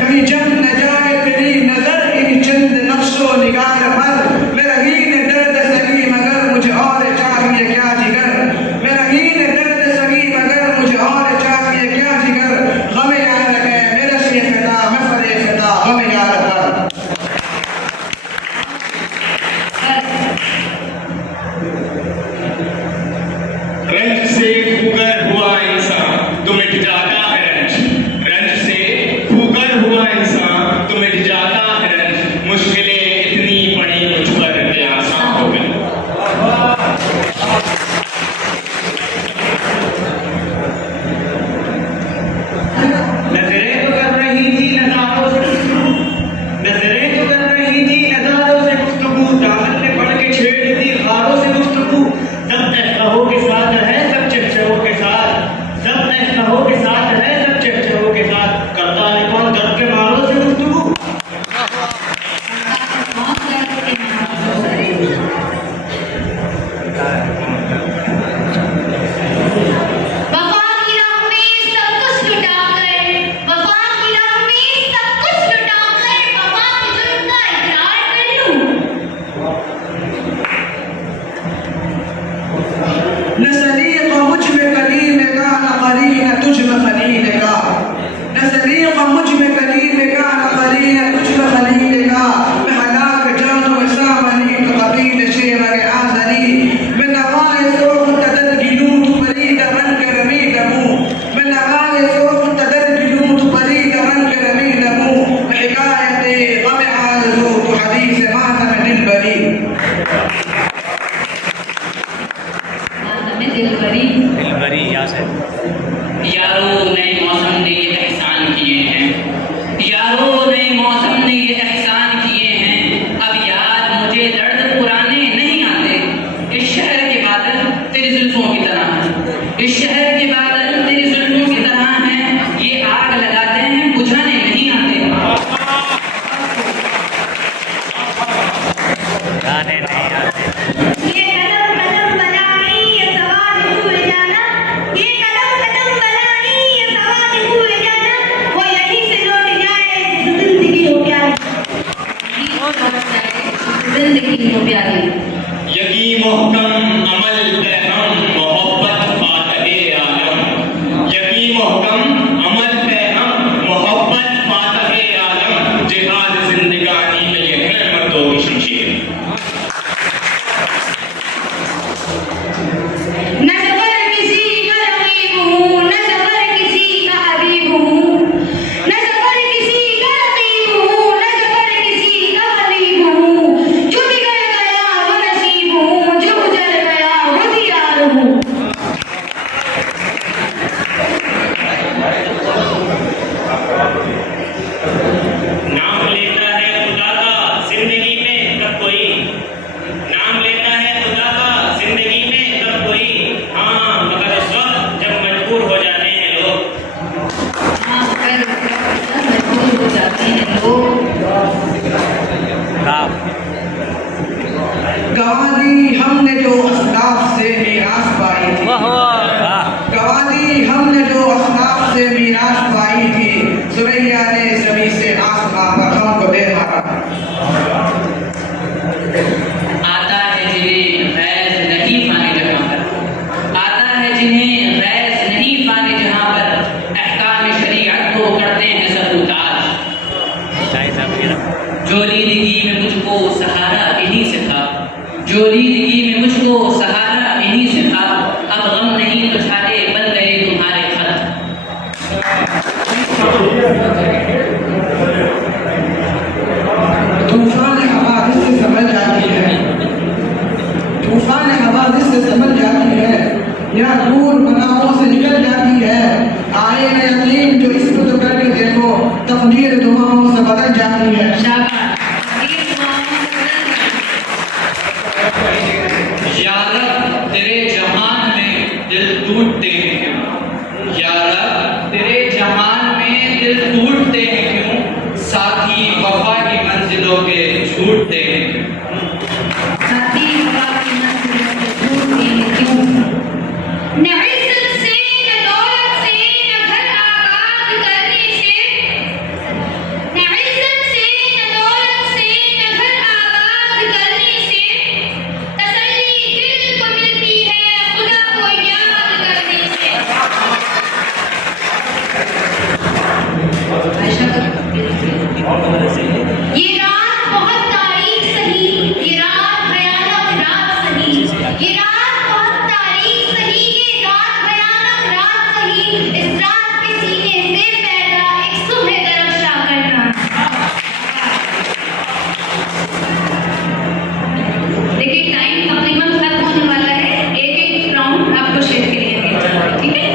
कभी जब न जाए तेरी नजर इन चंद नक्शो निगार पर, मैं तो प्यारी। यकी मोहकम अमल पे हम मोहब्बत फातहे आलम। यकी मोहकम अमल पे हम मोहब्बत फातहे आलम। जिहाद जिंदगानी में ये है मर्दों की शमशीर। न सफर किसी का रकीब हूँ, न सफर किसी का हबीब हूँ, न सफर किसी का रकीब हूँ, न सफर किसी का हबीब हूँ। जो बिगड़ गया वो नसीब हूँ, जो गुजर गया वो दीदार हूँ। नाम लेता है खुदा का जिंदगी में कब कोई, नाम लेता है खुदा का जिंदगी में कब कोई। हाँ मगर उस वक्त जब मजबूर हो जाते हैं लोग। हाँ, मगर मजबूर हो जाते हैं लोग। गवा दी हमने जो असलाफ से मीरास पाई थी, गवा दी हमने जो असलाफ से मीरास पाई थी। सुरैया ने जमीन से आसमां पर हमको दे मारा। आता है जिन्हें फैज़ नहीं पाने जहाँ पर, आता है जिन्हें फैज़ नहीं पाने जहाँ पर, अहकाम शरीयत को करते हैं सबूताज। जो ज़िंदगी में मुझको सहारा इन्हीं से था, जो ज़िंदगी में मुझको सहारा इन्हीं से था। अब गम नहीं तो छाले बन गए तुम्हारे खत। तूफान हवा जिससे संभल जाती है, तूफान हवा जिससे संभल जाती है, या दूर बनाओं से निकल जाती है। आए में यकीन जो इसको तो करके देखो, तकदीर दुआओं से बदल जाती है। या रब तेरे जहान में दिल टूटते हैं क्यों, या रब तेरे जहान में दिल टूटते हैं क्यों, साथी वफा की मंजिलों के छूटते हैं क्यों। साथी हवा की मंजिलों पे छूटते हैं क्यों। न इज्जत से न दौलत से न घर आबाद करने से, न इज्जत से न दौलत से न घर आबाद करने से, तसल्ली दिल को मिलती है खुदा को याद करने से। ये रात बहुत तारीख सही, ये रात भयानक रात सही, ये रात बहुत तारीख सही, ये रात भयानक रात सही। इस रात के सीने से पैदा एक सुबह दरख्शा करना। देखिए टाइम तकरीबन खत्म होने वाला है, एक राउंड आपको शेयर के लिए दिया जा रहा है, ठीक है।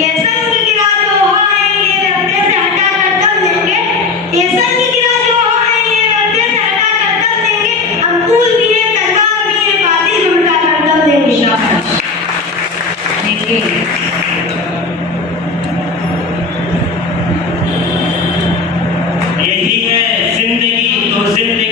ये संग गिरा जो आएंगे रब्बे से हटा कर दम देंगे, ये संग गिरा जो आएंगे रब्बे से हटा कर दम देंगे। हम फूल दिए तलवार दिए बातिल उल्टा कर दम देंगे। शाबाश। देखिए यही है जिंदगी तो जिंदगी